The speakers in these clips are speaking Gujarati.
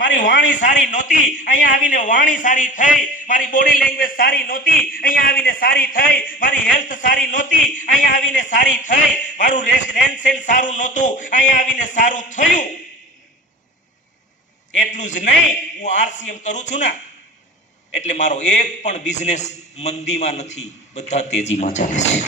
મારી વાણી સારી નહોતી, અહીંયા આવીને વાણી સારી થઈ. મારી બોડી લેંગ્વેજ સારી નહોતી, અહીંયા આવીને સારી થઈ. મારી હેલ્થ સારી નહોતી, અહીંયા આવીને સારી થઈ. મારું રહેન સહેન સારું નહોતું, અહીંયા આવીને સારું થયું. એટલું જ નહીં, હું આરસીએમ કરું છું ને એટલે મારો એક પણ બિઝનેસ મંદીમાં નથી, બધા તેજીમાં ચાલે છે.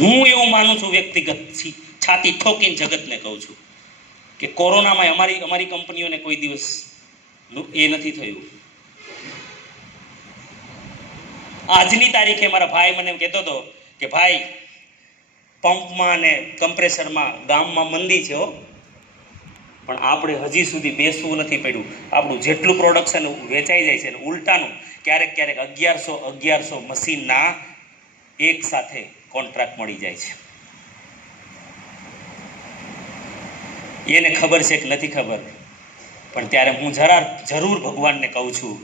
હું એવું માનું છું, વ્યક્તિગત છાતી ઠોકીને જગતને કહું છું કે કોરોનામાં અમારી કંપનીઓને કોઈ દિવસ એ નથી થયું. આજની તારીખે મારા ભાઈ મને કહેતો હતો કે ભાઈ પંપમાં અને કમ્પ્રેસરમાં ગામમાં મંદી છે હો, પણ આપણે હજી સુધી બેસવું નથી પડ્યું. આપણું જેટલું પ્રોડક્શન વેચાઈ જાય છે ને ઉલટાનું ક્યારેક 1100 મશીનના એક સાથે કોન્ટ્રાક્ટ મળી જાય છે. એને ખબર છે કે નથી ખબર, પણ ત્યારે હું જરૂર ભગવાનને કહું છું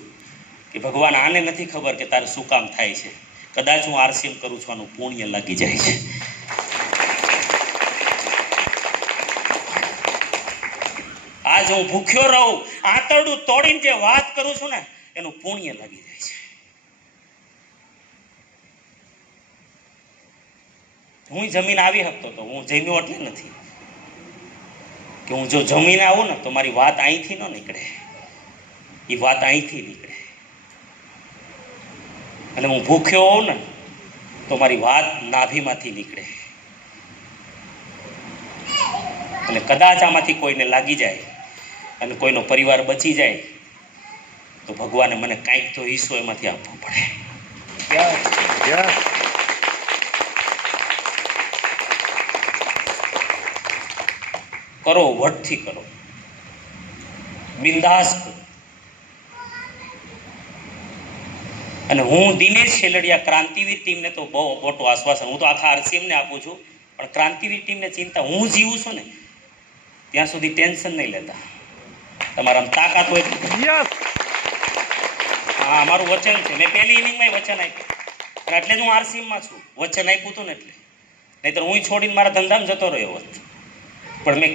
કે ભગવાન આને નથી ખબર કે તારે શું કામ થાય છે. કદાચ હું આરસીએમ કરું છું, આનું પુણ્ય લાગી જાય છે. આજ હું ભૂખ્યો રહું, આંતરડું તોડીને જે વાત કરું છું ને એનું પુણ્ય લાગી જાય છે. હું જમીન આવી શકતો તો હું જમ્યો એટલે નથી કે હું જો જમીને આવું ને તો મારી વાત અહીંથી ન નીકળે, એ વાત અહીંથી નીકળે. અને હું ભૂખ્યો હોઉં ને તો મારી વાત નાભીમાંથી નીકળે. અને કદાચ આમાંથી કોઈને લાગી જાય અને કોઈનો પરિવાર બચી જાય તો ભગવાને મને કાંઈક તો હિસ્સો એમાંથી આપવો પડે. કરો, વટથી કરો, બિંદાસ કરો. અને હું દિનેશ શેલડિયા ક્રાંતિવીર ટીમને તો બહુ મોટું આશ્વાસન હું તો આખા આરસીએમને આપું છું, પણ ક્રાંતિવીર ટીમને ચિંતા, હું જીવું છું ને ત્યાં સુધી ટેન્શન નહીં લેતા. તમારા તાકાત હોય. હા, મારું વચન છે, મેં પહેલી ઇનિંગમાં વચન આપ્યું અને એટલે જ હું આરસીએમમાં છું. વચન આપ્યું હતું ને એટલે, નહીતર હું છોડીને મારા ધંધામાં જતો રહ્યો હોત. પણ મેં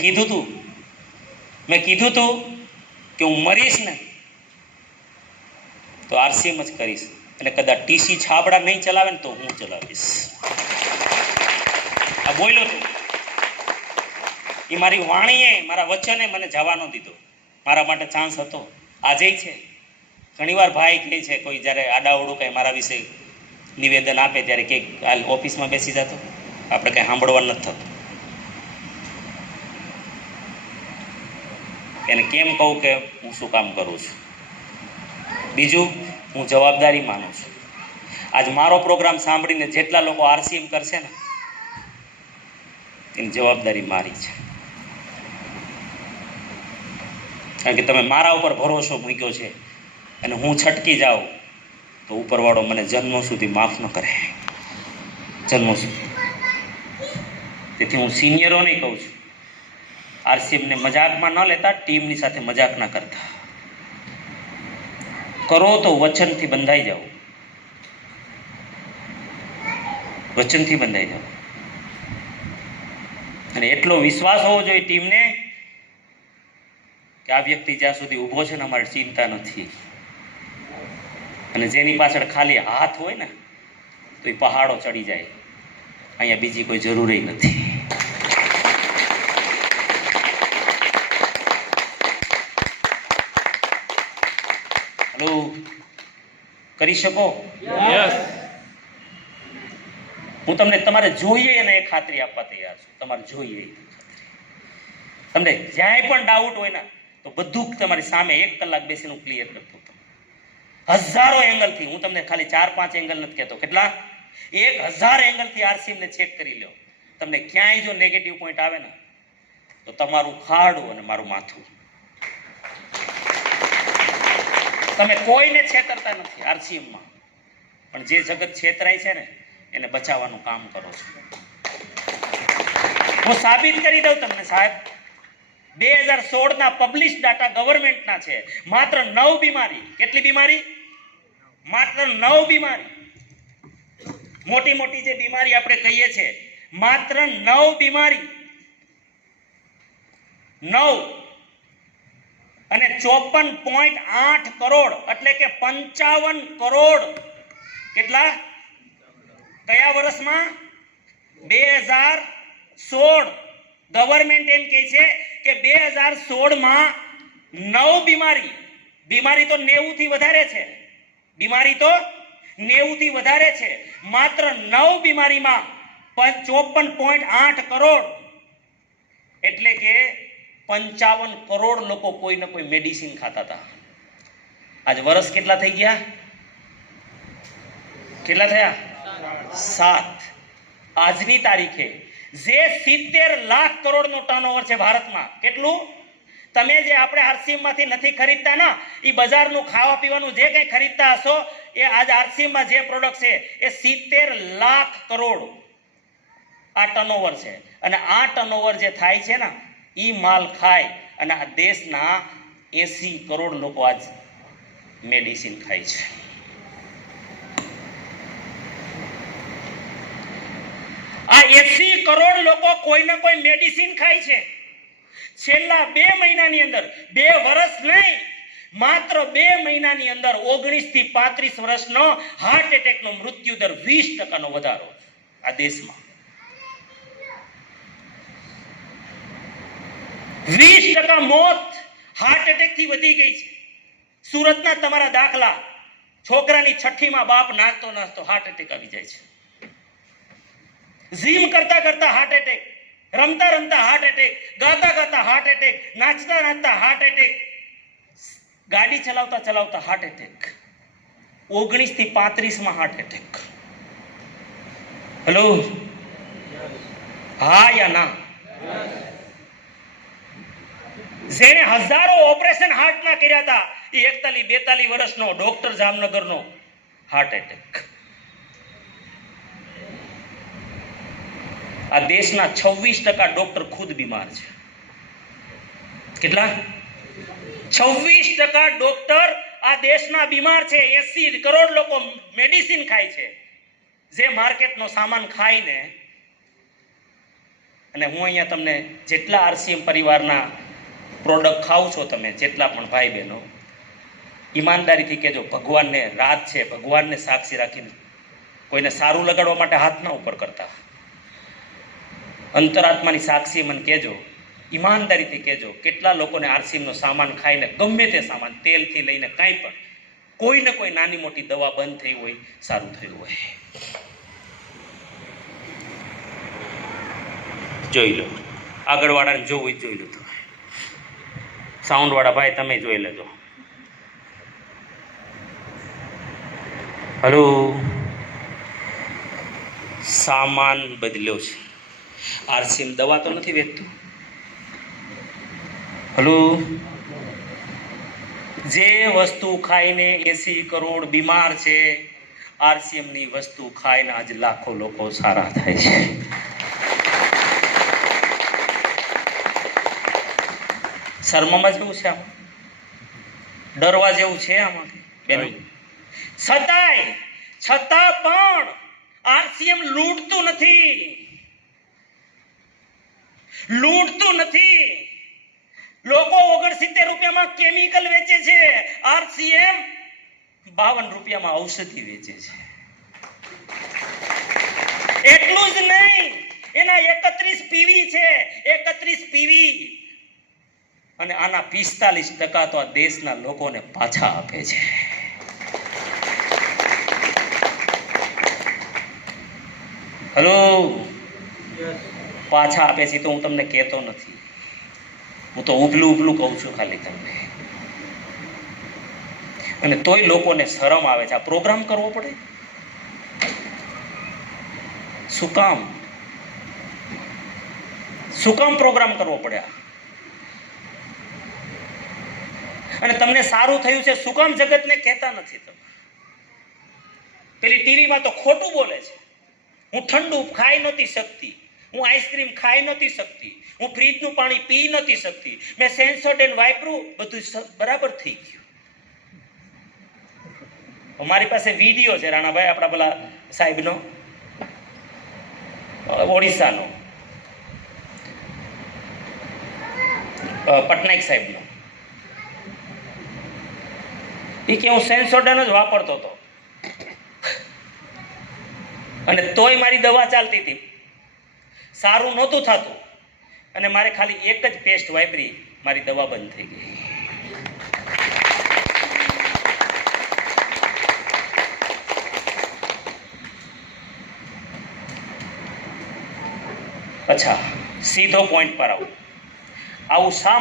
કીધું તું કે હું મરીશ ને તો આરસીએમ જ કરીશ. એટલે કદાચ ટીસી છાબડા નહીં ચલાવે ને તો હું ચલાવીશ. આ બોલ્યો તું, એ મારી વાણીએ, મારા વચને મને જવા ન દીધો. મારા માટે ચાન્સ હતો, આજે છે. ઘણીવાર ભાઈ કહે છે, કોઈ જ્યારે આડાવડું કંઈ મારા વિશે નિવેદન આપે ત્યારે કે હાલ ઓફિસમાં બેસી જતો, આપણે કંઈ સાંભળવા નથી થતું. એને કેમ કહું કે હું શું કામ કરું છું. બીજું, હું જવાબદારી માનું છું. આજ મારો પ્રોગ્રામ સાંભળીને જેટલા લોકો આરસીએમ કરશે ને એની જવાબદારી મારી છે. કારણ કે તમે મારા ઉપર ભરોસો મૂક્યો છે અને હું છટકી જાઉં તો ઉપરવાળો મને જન્મો સુધી માફ ન કરે, જન્મો સુધી. તેથી હું સિનિયરોને કહું છું, આરસીએમને મજાકમાં ન લેતા, ટીમની સાથે મજાક ના કરતા. કરો તો વચનથી બંધાઈ જાઓ, વચનથી બંધાઈ જાઓ. અને એટલો વિશ્વાસ હોવો જોઈએ ટીમને કે આ વ્યક્તિ જ્યાં સુધી ઊભો છે ને અમારે ચિંતા નથી. અને જેની પાછળ ખાલી હાથ હોય ને તો એ પહાડો ચડી જાય. અહીંયા બીજી કોઈ જરૂર નથી. કરી શકો? હું તમને તમારે જોઈએ એને એ ખાતરી આપવા તૈયાર છું. તમારે જોઈએ તમને જ્યાંય પણ ડાઉટ હોય ને તો બધું તમારી સામે 1 કલાક બેસીને ક્લિયર કરતો હતો. હજારો એંગલથી, હું તમને ખાલી 4-5 એંગલ નથી કહેતો, કેટલા 1000 એંગલથી આરસીએમને ચેક કરી લો. તમને ક્યાંય જો નેગેટિવ પોઈન્ટ આવે ને તો તમારું ખાડું અને મારું માથું. તમે કોઈને છેતરતા નથી આરસીએમમાં, પણ જે જગત છેતરાય છે ને એને બચાવવાનું કામ કરો છો. હું સાબિત કરી દઉં તમને સાહેબ, 2016ના પબ્લિશ ડાટા ગવર્મેન્ટના છે. માત્ર 9 બીમારી, કેટલી બીમારી? માત્ર 9 બીમારી મોટી મોટી જે બીમારી આપણે કહીએ છીએ, માત્ર 9 બીમારી, 9 અને 54.8 કરોડ એટલે કે 55 કરોડ. કેટલા? કયા વર્ષમાં? 2016. ગવર્મેન્ટ એમ કહે છે કે 2016માં 9 બીમારી, બીમારી તો 90 થી વધારે છે, બીમારી તો 90 થી વધારે છે, માત્ર 9 બીમારીમાં 54.8 કરોડ એટલે કે 55 કરોડ લોકો કોઈ ને કોઈ મેડિસિન ખાતા હતા. આજ વર્ષ કેટલા થઈ ગયા? કેટલા થયા? 7. આજની તારીખે જે 70 લાખ કરોડનો ટર્નઓવર છે ભારતમાં. કેટલું? તમે જે આપણે આરસીએમમાંથી નથી ખરીદતા ને, એ બજારનું ખાવા પીવાનું જે કંઈ ખરીદતા હશો, એ આજ આરસીએમમાં જે પ્રોડક્ટ છે એ 70 લાખ કરોડ આ ટર્નઓવર છે. અને આ ટર્નઓવર જે થાય છે ને, એ માલ ખાય અને આ દેશના 80 કરોડ લોકો આજ મેડિસિન ખાય છે. આ 80 કરોડ લોકો કોઈ ને કોઈ મેડિસિન ખાય છે. છેલ્લા 2 મહિનાની અંદર, 2 વર્ષ નહીં, માત્ર 2 મહિનાની અંદર 19 થી 35 વર્ષનો હાર્ટ એટેકનો મૃત્યુ દર 20% વધારો આ દેશમાં. 20% મોત હાર્ટ એટેક થી વધી ગઈ છે. સુરતના તમારા દાખલા, છોકરાની 6ઠીમાં બાપ નાચતો નાચતો હાર્ટ એટેક આવી જાય છે. જીમ કરતા કરતા હાર્ટ એટેક, રમતા રમતા હાર્ટ એટેક, ગાતા ગાતા હાર્ટ એટેક, નાચતા નાચતા હાર્ટ એટેક, ગાડી ચલાવતા ચલાવતા હાર્ટ એટેક. 19 થી 35માં હાર્ટ એટેક. હેલો, હા યા ના? જેને હજારો ઓપરેશન હાર્ટના કર્યા હતા, એ 41-42 વર્ષનો ડોક્ટર જામનગરનો હાર્ટ એટેક. આ દેશના 26% ડોક્ટર ખુદ બીમાર છે. કેટલા? 26% ડોક્ટર આ દેશના બીમાર છે. 80 કરોડ લોકો મેડિસિન ખાય છે, જે માર્કેટનો સામાન ખાઈને. અને હું અહીંયા તમને જેટલા આરસીએમ પરિવારના પ્રોડક્ટ ખાવ છો, તમે જેટલા પણ ભાઈ બહેનો, ઈમાનદારીથી કહેજો, ભગવાનને રાત છે, ભગવાનને સાક્ષી રાખીને કોઈને સારું લગાડવા માટે હાથ ના ઉપર કરતા. અંતરાત્માની સાક્ષી મને કહેજો, ઈમાનદારીથી કહેજો, કેટલા લોકોને આરસીએમનો સામાન ખાઈને, ગમે તે સામાન, તેલથી લઈને કાંઈ પણ, કોઈને કોઈ નાની મોટી દવા બંધ થઈ હોય, સારું થયું હોય. જોઈ લો, આગળવાળાને જોવું જોઈ લો. તમે સાઉન્ડવાળા ભાઈ તમે જોઈ લેજો. હલો, સામાન બદલ્યો છે. આરસીએમ દવા તો નથી વેચતું. હલો, જે વસ્તુ ખાઈને 80 કરોડ બીમાર છે, આરસીએમની વસ્તુ ખાઈને આજ લાખો લોકો સારા થાય છે. શર્મામાં જેવું છે, આમાં ડરવા જેવું છે આમાં? છતાં પણ આરસીએમ લૂંટતું નથી. લોકો 69 રૂપિયામાં કેમિકલ વેચે છે, આરસીએમ 52 રૂપિયામાં ઔષધિ વેચે છે. એટલું જ નહીં, એના 31 પીવી છે, 31 પીવી, અને આના 45% તો આ દેશના લોકોને પાછા આપે છે. હલો, પાછા આપે છે તો હું તમને કહેતો નથી, હું તો ઉપલું કહું છું ખાલી તમને. અને તોય લોકોને શરમ આવે છે. આ પ્રોગ્રામ કરવો પડે શું કામ પ્રોગ્રામ કરવો પડે? અને તમને સારું થયું છે શું કામ જગતને કહેતા નથી? તમે પેલી ટીવીમાં તો ખોટું બોલે છે. હું ઠંડુ ખાઈ નહોતી શકતી, હું આઈસ્ક્રીમ ખાઈ નહોતી શકતી, હું ફ્રીજનું પાણી પી નહોતી શકતી, મેં સેન્સોડેન વાપર્યું, બધું બરાબર થઈ ગયું. અમારી પાસે વિડીયો છે રાણાભાઈ, આપણા પેલા સાહેબનો, ઓડિશાનો પટનાયક સાહેબનો, એ કે હું સેન્સોડન જ વાપરતો હતો અને તોય મારી દવા ચાલતી હતી, સારું નહોતું થતું, અને મારે ખાલી એક જ પેસ્ટ વાપરી, મારી દવા બંધ થઈ ગઈ. અચ્છા, સીધો પોઈન્ટ પર આવું શા